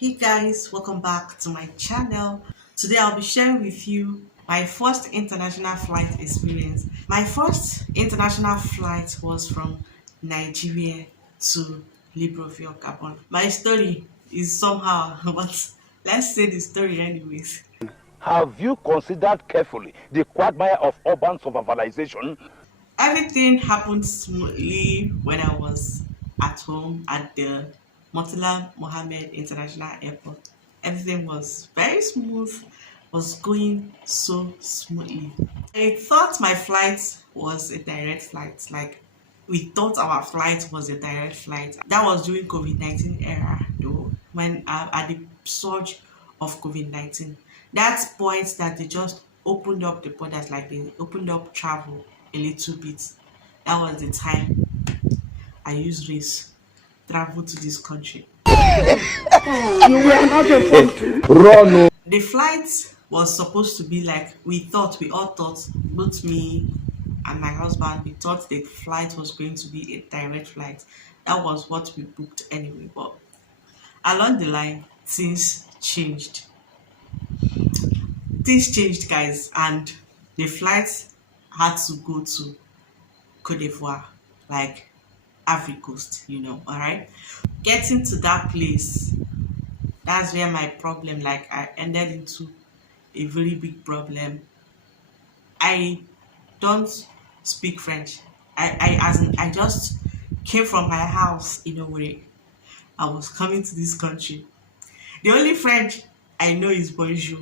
Hey guys, welcome back to my channel. Today I'll be sharing with you my first international flight experience. My first international flight was from Nigeria to Libreville, Gabon. My story is somehow, but let's say the story anyways. Have you considered carefully the quagmire of urban survivalization? Everything happened smoothly when I was at home at the Murtala Mohammed International Airport. Everything was very smooth, was going so smoothly. I thought my flight was a direct flight. Like we thought our flight was a direct flight. That was during COVID-19 era though, when at the surge of COVID-19. That point that they just opened up the borders, like they opened up travel a little bit. That was the time I used race travel to this country. Run. The flight was supposed to be like we all thought, both me and my husband, we thought the flight was going to be a direct flight. That was what we booked anyway. But along the line, things changed. Things changed, guys, and the flight had to go to Cote d'Ivoire, like Ivory Coast, all right? Getting to that place, that's where my problem, like I ended into a very big problem. I don't speak French. I just came from my house in a way. I was coming to this country. The only French I know is bonjour.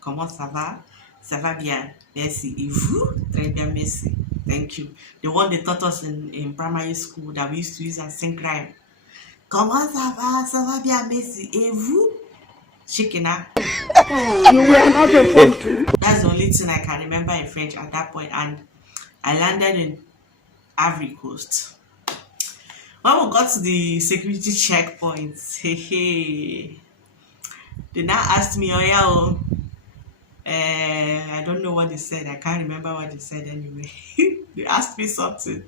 Comment ça va? Ça va bien. Merci. Et vous? Très bien, merci. Thank you. The one they taught us in primary school that we used to use as sync rhyme. Comment ça va? Ça va bien, merci. Et vous? Chikina. That's the only thing I can remember in French at that point, and I landed in Ivory Coast. When we got to the security checkpoint, they now asked me, "Oh yeah, I don't know what they said. I can't remember what they said anyway." They asked me something.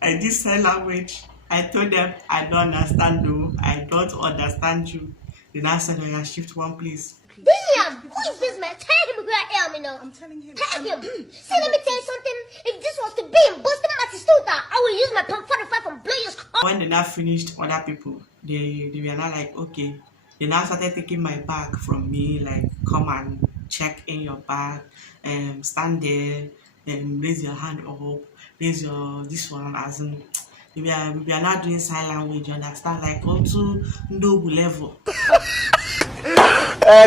I did sign language. I told them I don't understand though. I don't understand you. They now said, "Oh yeah, shift one please." Damn! Who is this man? Tell him who I am, you know. I'm telling him. Tell him. See, let me tell you something. If this was to be in Boston, I will use my pump 45 and blow your skull. When they now finished, other people, they were now like, okay. They now started taking my bag from me, like, come and check in your bag, stand there, raise your hand up, raise your this one, as in, we are not doing sign language, you understand, like, up to noble level.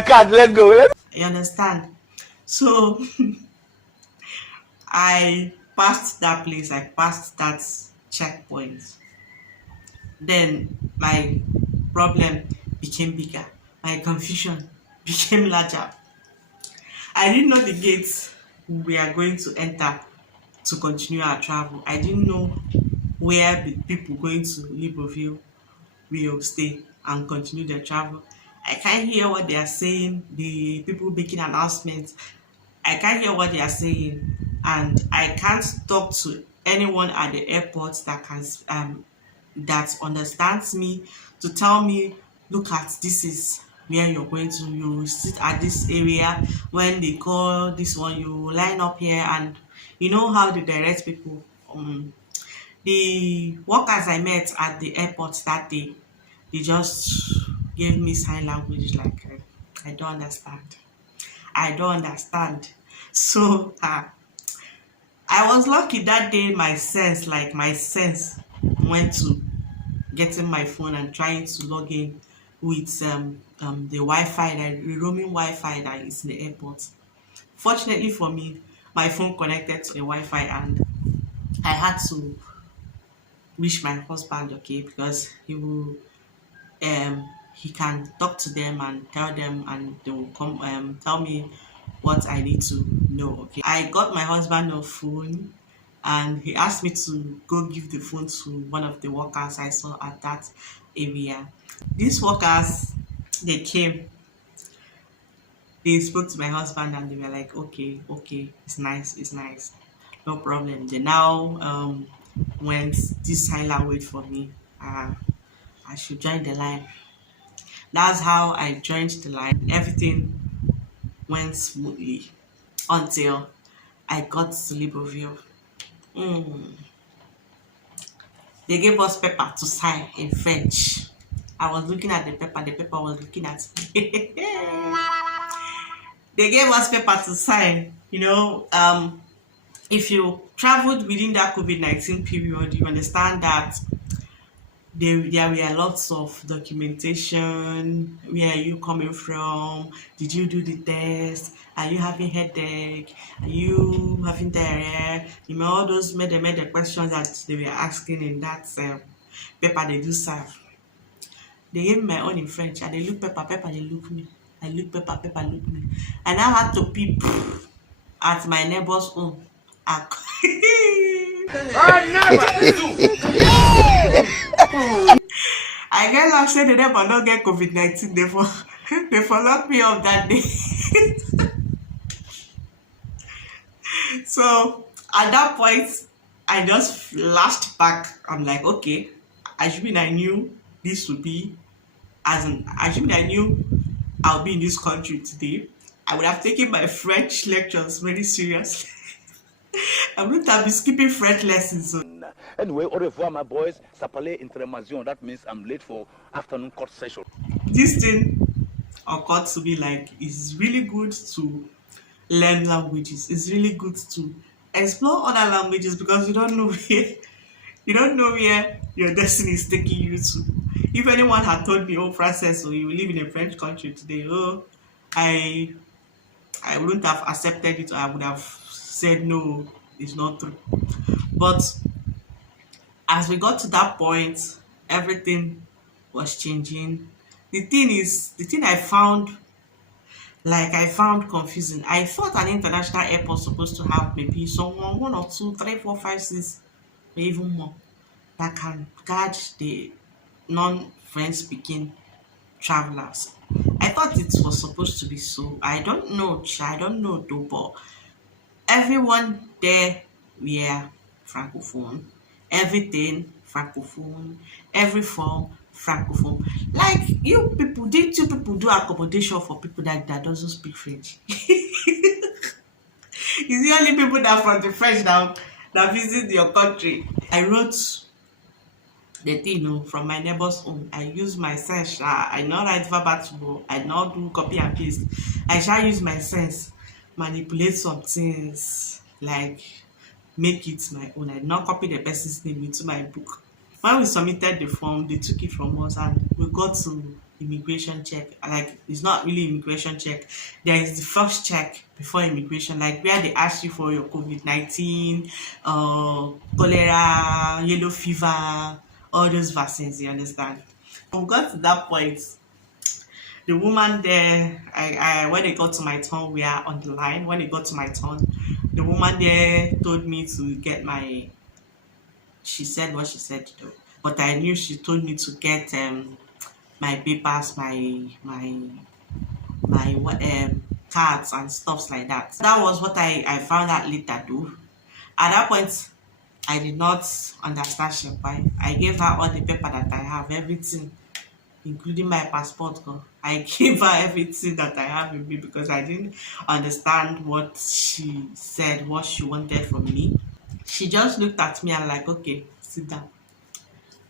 Can't let go. You understand? So I passed that place, I passed that checkpoint. Then my problem became bigger. My confusion became larger. I didn't know the gates we are going to enter to continue our travel. I didn't know where the people going to Libreville will stay and continue their travel. I can't hear what they are saying, the people making announcements. I can't hear what they are saying, and I can't talk to anyone at the airport that understands me to tell me, look at this is where you're going to. You sit at this area. When they call this one, you line up here, and you know how they direct people. The workers I met at the airport that day, they just gave me sign language, like I don't understand. I don't understand. So I was lucky that day. My sense went to getting my phone and trying to log in with the Wi-Fi, the roaming Wi-Fi that is in the airport. Fortunately for me, my phone connected to the Wi-Fi, and I had to reach my husband, okay, because he can talk to them and tell them, and they will come tell me what I need to know. Okay, I got my husband a phone, and he asked me to go give the phone to one of the workers I saw at that area. These workers, they came, they spoke to my husband, and they were like, okay, it's nice, no problem. They now went this sign language for me. I should join the line. That's how I joined the line. Everything went smoothly until I got to Libreville. They gave us paper to sign in French. I was looking at the paper was looking at me. They gave us paper to sign. If you traveled within that COVID-19 period, you understand that there were lots of documentation. Where are you coming from? Did you do the test? Are you having headache? Are you having diarrhea? All those made the questions that they were asking in that paper they do serve. They gave me my own in French, and they look paper, they look me. I look paper, look me. I now had to peep at my neighbor's home. I get like say the neighbor not get COVID-19. They for lock me up that day. So at that point, I just flashed back. I'm like, okay, assuming I knew this would be, assuming I knew I'll be in this country today, I would have taken my French lectures very seriously. I wouldn't have been skipping French lessons. So. Anyway, au revoir, my boys. Ça parlait intermasion. That means I'm late for afternoon court session. This thing occurred to me like it's really good to learn languages. It's really good to explore other languages because you don't know where your destiny is taking you to. If anyone had told me, oh, Frances, so you live in a French country today, I wouldn't have accepted it, or I would have said no, it's not true. But as we got to that point, everything was changing. The thing I found confusing. I thought an international airport supposed to have maybe someone, 1 or 2, 3, 4, 5, 6, or even more, that can guard the non-French speaking travelers. I thought it was supposed to be so. I don't know though, but everyone there were francophone. Everything francophone. Every form francophone. Like you people, did you people do accommodation for people that doesn't speak French? It's the only people that from the French that visit your country. I wrote the thing from my neighbor's home. I use my sense. I not write verbatim. I not do copy and paste. I shall use my sense, manipulate some things, like make it my own. I not copy the person's name into my book. When we submitted the form, they took it from us and we got to immigration check. Like, it's not really immigration check. There is the first check before immigration, like where they ask you for your COVID-19, cholera, yellow fever, all those vaccines, you understand? When we got to that point, the woman there, I when it got to my turn, we are on the line. When it got to my turn, the woman there told me to get my, she said what she said though, but I knew she told me to get my papers, my cards and stuff like that. That was what I found out later though. At that point, I did not understand Shepai. I gave her all the paper that I have, everything, including my passport. I gave her everything that I have with me because I didn't understand what she said, what she wanted from me. She just looked at me and like, okay, sit down.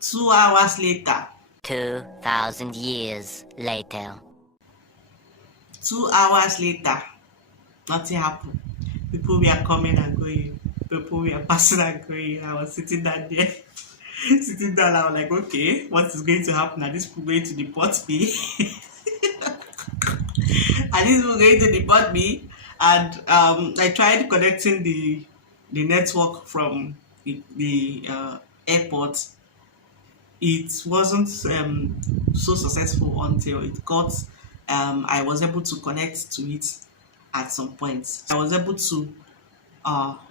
2 hours later. 2,000 years later. 2 hours later, nothing happened. People were coming and going. People were passing and going. I was sitting down there. Sitting down, I was like, okay, what is going to happen? Are these people going to deport me? Are these people going to deport me? And I tried connecting the network from the airport. It wasn't so successful until it got, I was able to connect to it at some point. I was able to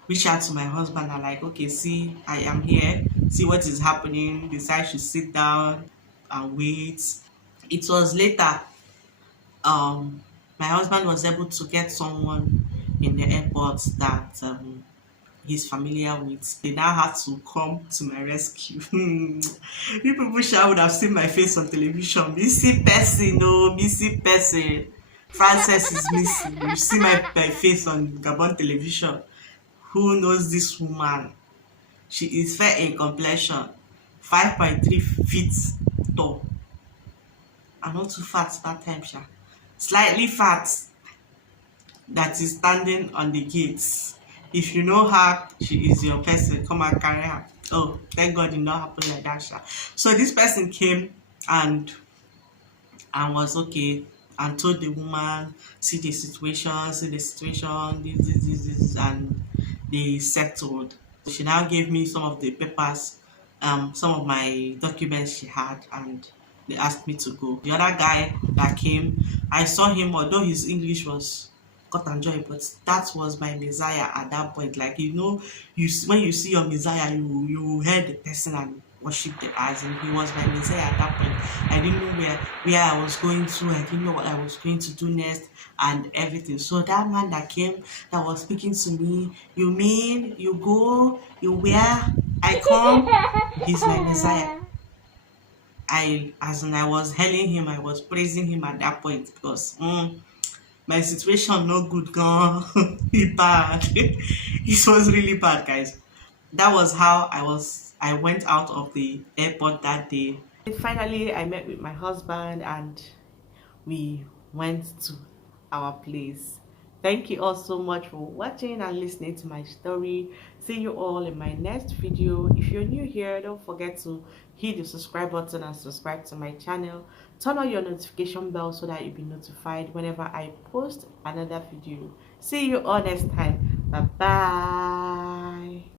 reach out to my husband and like, okay, see, I am here, see what is happening, decide to sit down and wait. It was later, my husband was able to get someone in the airport that he's familiar with. They now had to come to my rescue. You people sure would have seen my face on television. Missing person, no, missing person. Frances is missing. You see my face on Gabon television. Who knows this woman? She is fair in complexion, 5.3 feet tall. I'm not too fat that time, sha. Slightly fat, that is standing on the gates. If you know her, she is your person. Come and carry her. Oh, thank God it not happen like that, sha. So this person came and was okay and told the woman, see the situation, this, and they settled. She now gave me some of the papers, some of my documents she had, and they asked me to go. The other guy that came, I saw him, although his English was cut and joy, but that was my Messiah at that point. Like, you know, when you see your Messiah, you heard the person and worship the as in he was my Messiah at that point. I didn't know where I was going to, I didn't know what I was going to do next and everything. So that man that came, that was speaking to me, you mean you go, you where I come, he's my Messiah. As in I was hailing him, I was praising him at that point because my situation no good gone. It bad. It was really bad, guys. That was how I went out of the airport that day. Finally, I met with my husband and we went to our place. Thank you all so much for watching and listening to my story. See you all in my next video. If you're new here, don't forget to hit the subscribe button and subscribe to my channel. Turn on your notification bell so that you'll be notified whenever I post another video. See you all next time. Bye bye.